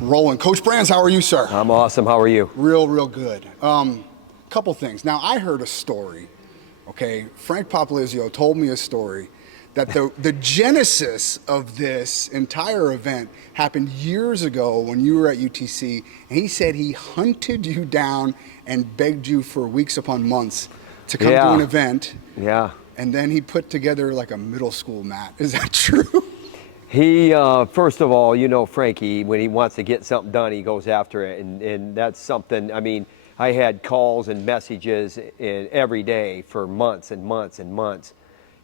Rolling. Coach Brands, how are you, sir? I'm awesome. How are you? Real good. Couple things. Now, I heard a story, okay? Frank Popolizio told me a story that the genesis of this entire event happened years ago when you were at UTC, and he said he hunted you down and begged you for weeks upon months to come to an event. Yeah. And then he put together like a middle school mat. Is that true? He, first of all, you know Frankie, when he wants to get something done, he goes after it. And that's something, I mean, I had calls and messages every day for months and months and months.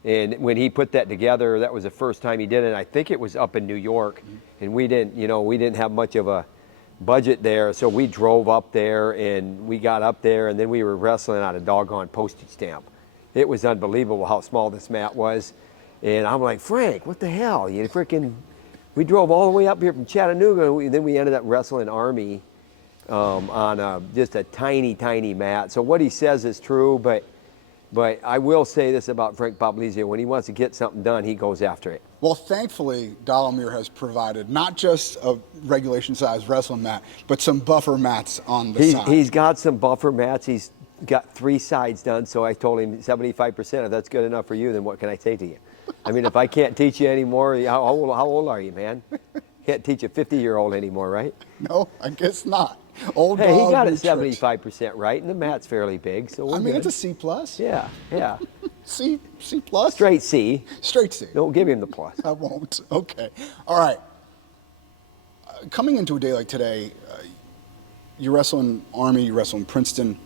And when he put that together, that was the first time he did it. I think it was up in New York. And we didn't have much of a budget there. So we drove up there and we got up there and then we were wrestling on a doggone postage stamp. It was unbelievable how small this mat was. And I'm like, Frank, what the hell? We drove all the way up here from Chattanooga, and then we ended up wrestling Army on just a tiny, tiny mat. So what he says is true, but I will say this about Frank Popolizio. When he wants to get something done, he goes after it. Well, thankfully, Dalamir has provided not just a regulation-sized wrestling mat, but some buffer mats on the side. He's got some buffer mats. He's got 3 sides done, so I told him 75%. If that's good enough for you, then what can I say to you? I mean, if I can't teach you anymore, how old are you, man? Can't teach a 50-year-old anymore, right? No, I guess not. Old hey, dog, he got it new tricks. 75% right, and the mat's fairly big, so we're I mean, good. it's a C plus. Yeah. C plus. Straight C. Straight C. Don't give him the plus. I won't. Okay. All right. Coming into a day like today, you're wrestling Army, you're wrestling Princeton.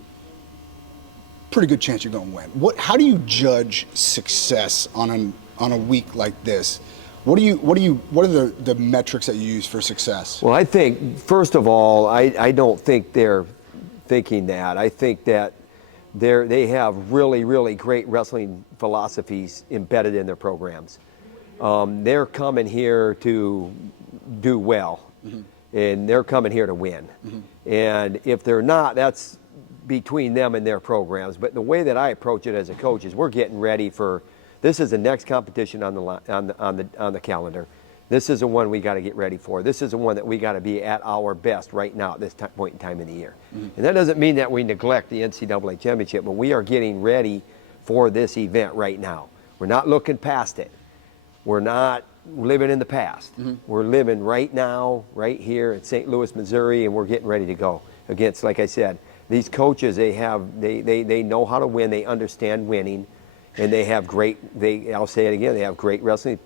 Pretty good chance you're going to win. How do you judge success on a week like this? What are the metrics that you use for success? Well, I think, first of all, I don't think they're thinking that. I think that they have really, really great wrestling philosophies embedded in their programs. They're coming here to do well, and they're coming here to win. And if they're not, that's between them and their programs. But the way that I approach it as a coach is we're getting ready for, this is the next competition on the calendar. This is the one we got to get ready for. This is the one that we got to be at our best right now at this point in time in the year. And that doesn't mean that we neglect the NCAA championship, but we are getting ready for this event right now. We're not looking past it. We're not living in the past. We're living right now, right here in St. Louis, Missouri, and we're getting ready to go against, like I said, these coaches. They know how to win. They understand winning. And they have I'll say it again, they have great wrestling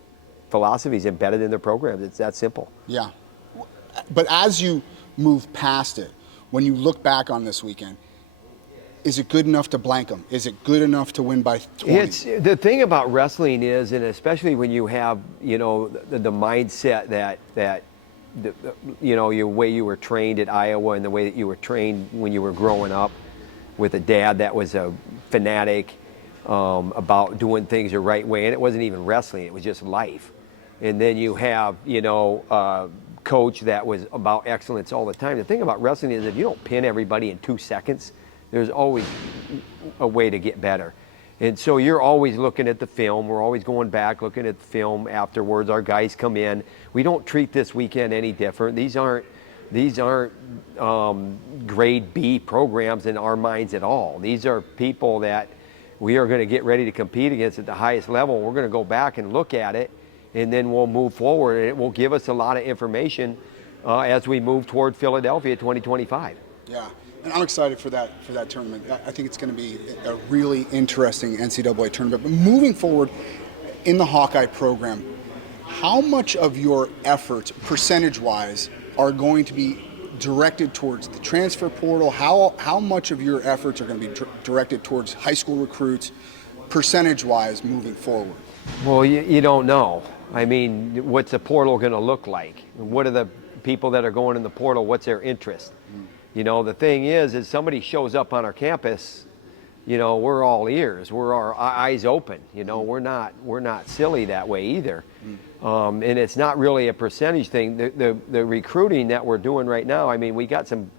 philosophies embedded in their programs. It's that simple. Yeah. But as you move past it, when you look back on this weekend, is it good enough to blank them? Is it good enough to win by 20? The thing about wrestling is, and especially when you have, the mindset that your way you were trained at Iowa and the way that you were trained when you were growing up with a dad that was a fanatic, about doing things the right way, and it wasn't even wrestling, it was just life. And then you have, a coach that was about excellence all the time. The thing about wrestling is if you don't pin everybody in 2 seconds, there's always a way to get better. And so you're always looking at the film. We're always going back, looking at the film afterwards. Our guys come in. We don't treat this weekend any different. These aren't grade B programs in our minds at all. These are people that we are going to get ready to compete against at the highest level. We're going to go back and look at it, and then we'll move forward, and it will give us a lot of information as we move toward Philadelphia 2025. Yeah, and I'm excited for that tournament. I think it's going to be a really interesting NCAA tournament. But moving forward in the Hawkeye program, how much of your efforts, percentage-wise, are going to be directed towards the transfer portal? How much of your efforts are going to be directed towards high school recruits, percentage-wise, moving forward? Well, you don't know. I mean, what's the portal going to look like? What are the people that are going in the portal? What's their interest? The thing is somebody shows up on our campus, we're all ears. We're our eyes open. We're not silly that way either. And it's not really a percentage thing. The recruiting that we're doing right now, I mean, we got some,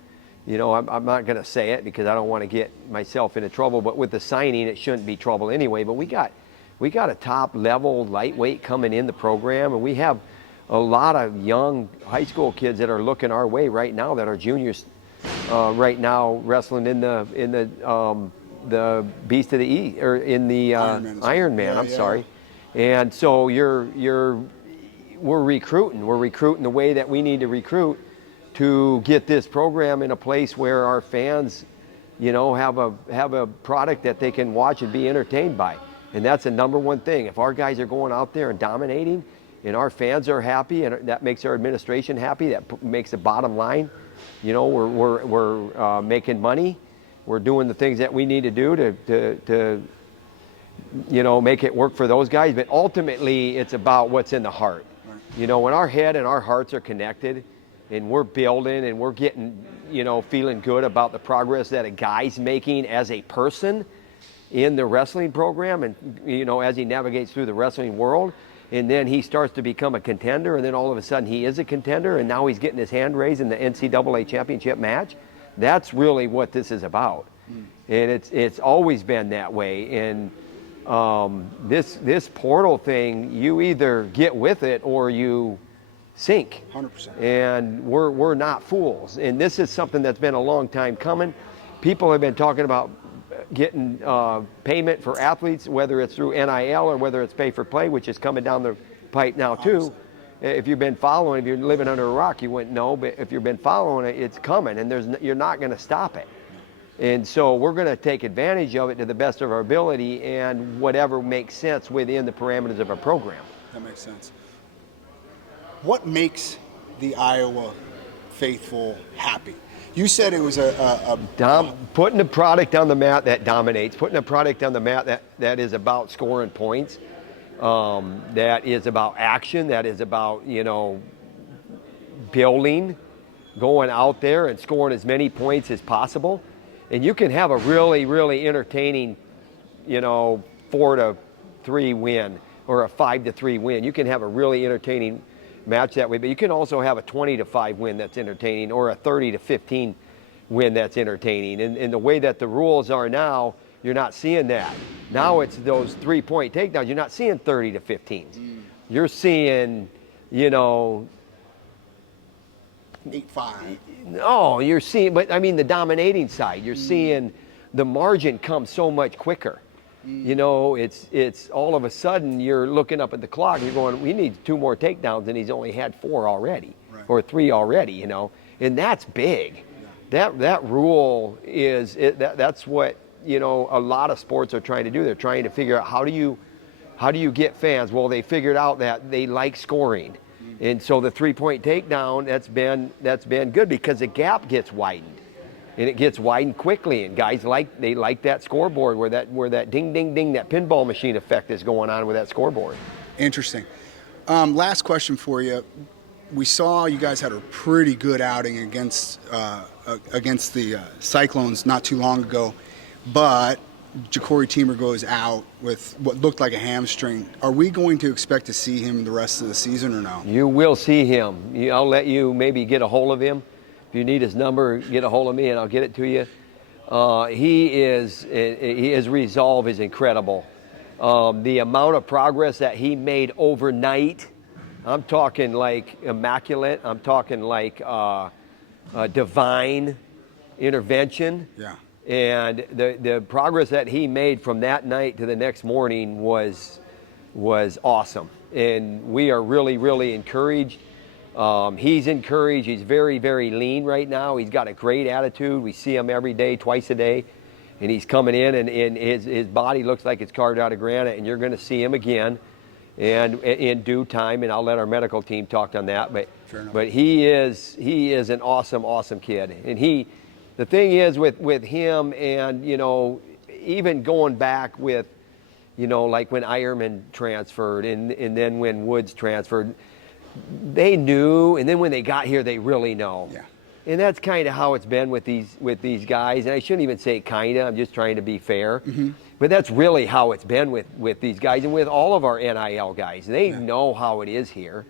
I'm not going to say it because I don't want to get myself into trouble, but with the signing, it shouldn't be trouble anyway. But we got a top level lightweight coming in the program, and we have a lot of young high school kids that are looking our way right now that are juniors right now wrestling in the Beast of the East, or in the Iron Man. I'm sorry. And so we're recruiting the way that we need to recruit to get this program in a place where our fans, have a product that they can watch and be entertained by. And that's the number one thing. If our guys are going out there and dominating, and our fans are happy, and that makes our administration happy, that makes the bottom line. We're making money. We're doing the things that we need to do to make it work for those guys. But ultimately, it's about what's in the heart. Right. When our head and our hearts are connected, and we're building, and we're getting, feeling good about the progress that a guy's making as a person in the wrestling program, and as he navigates through the wrestling world, and then he starts to become a contender, and then all of a sudden he is a contender, and now he's getting his hand raised in the NCAA championship match. That's really what this is about. And it's always been that way. And this portal thing, you either get with it or you sink. 100%. And we're not fools. And this is something that's been a long time coming. People have been talking about getting payment for athletes, whether it's through NIL or whether it's pay for play, which is coming down the pipe now too. If you've been following, if you're living under a rock, you wouldn't know, but if you've been following it, it's coming, and you're not going to stop it. And so we're going to take advantage of it to the best of our ability, and whatever makes sense within the parameters of our program. That makes sense. What makes the Iowa faithful happy? You said it was putting a product on the mat that dominates, putting a product on the mat that is about scoring points, that is about action, that is about, building, going out there and scoring as many points as possible. And you can have a really, really entertaining, 4-3 win or a 5-3 win. You can have a really entertaining match that way, but you can also have a 20-5 win that's entertaining, or a 30-15 win that's entertaining. And the way that the rules are now, you're not seeing that. Now it's those 3-point takedowns. You're not seeing 30-15s. You're seeing, 8-5. No, you're seeing, but I mean the dominating side. You're seeing the margin come so much quicker. It's all of a sudden you're looking up at the clock and you're going, we need 2 more takedowns, and he's only had 4 already, right, or 3 already, and that's big. Yeah. That rule is that's what a lot of sports are trying to do. They're trying to figure out how do you get fans. Well, they figured out that they like scoring, and so the 3-point takedown that's been good because the gap gets widened. And it gets widened quickly, and guys like that scoreboard where that ding ding ding, that pinball machine effect is going on with that scoreboard. Interesting. Last question for you. We saw you guys had a pretty good outing against the Cyclones not too long ago, but Jacori Teemer goes out with what looked like a hamstring. Are we going to expect to see him the rest of the season or no? You will see him. I'll let you maybe get a hold of him. If you need his number, get a hold of me and I'll get it to you. His resolve is incredible. The amount of progress that he made overnight, I'm talking like immaculate. I'm talking like divine intervention. Yeah. And the progress that he made from that night to the next morning was awesome. And we are really, really encouraged. He's encouraged. He's very, very lean right now. He's got a great attitude. We see him every day, twice a day. And he's coming in, and his body looks like it's carved out of granite, and you're going to see him again and in due time. And I'll let our medical team talk on that. But he is an awesome, awesome kid. And the thing is with him, and, even going back with, like when Ironman transferred and then when Woods transferred, they knew, and then when they got here, they really know. Yeah. And that's kind of how it's been with these guys. And I shouldn't even say kind of. I'm just trying to be fair. Mm-hmm. But that's really how it's been with these guys and with all of our NIL guys. They know how it is here.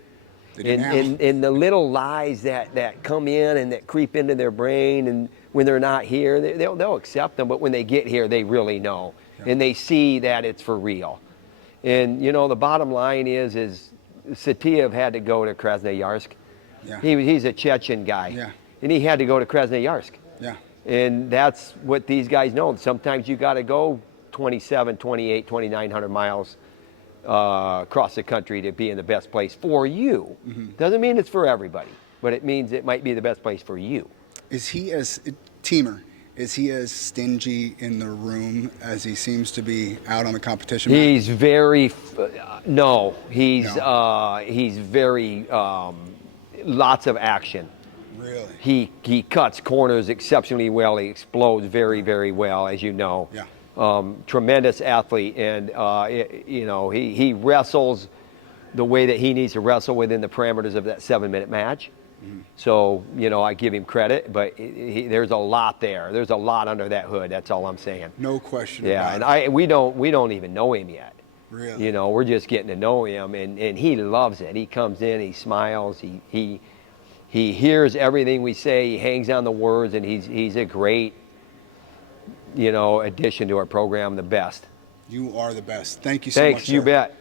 And the little lies that come in and that creep into their brain, and when they're not here, they'll accept them. But when they get here, they really know. Yeah. And they see that it's for real. And, the bottom line is Satiev had to go to Krasnoyarsk. Yeah. He's a Chechen guy. Yeah. And he had to go to Krasnoyarsk. Yeah. And that's what these guys know. Sometimes you got to go 27, 28, 2,900 miles across the country to be in the best place for you. Doesn't mean it's for everybody, but it means it might be the best place for you. Is he as Teemer? Is he as stingy in the room as he seems to be out on the competition mat? He's very he's very lots of action. Really? He cuts corners exceptionally well. He explodes very, very well, as you know. Yeah. Tremendous athlete, and he wrestles the way that he needs to wrestle within the parameters of that 7-minute match. So I give him credit, but there's a lot there. There's a lot under that hood. That's all I'm saying. No question. Yeah, about and we don't even know him yet. Really? We're just getting to know him, and he loves it. He comes in, he smiles, he hears everything we say, he hangs on the words, and he's a great addition to our program, the best. You are the best. Thank you so much. Thanks, you sir. bet.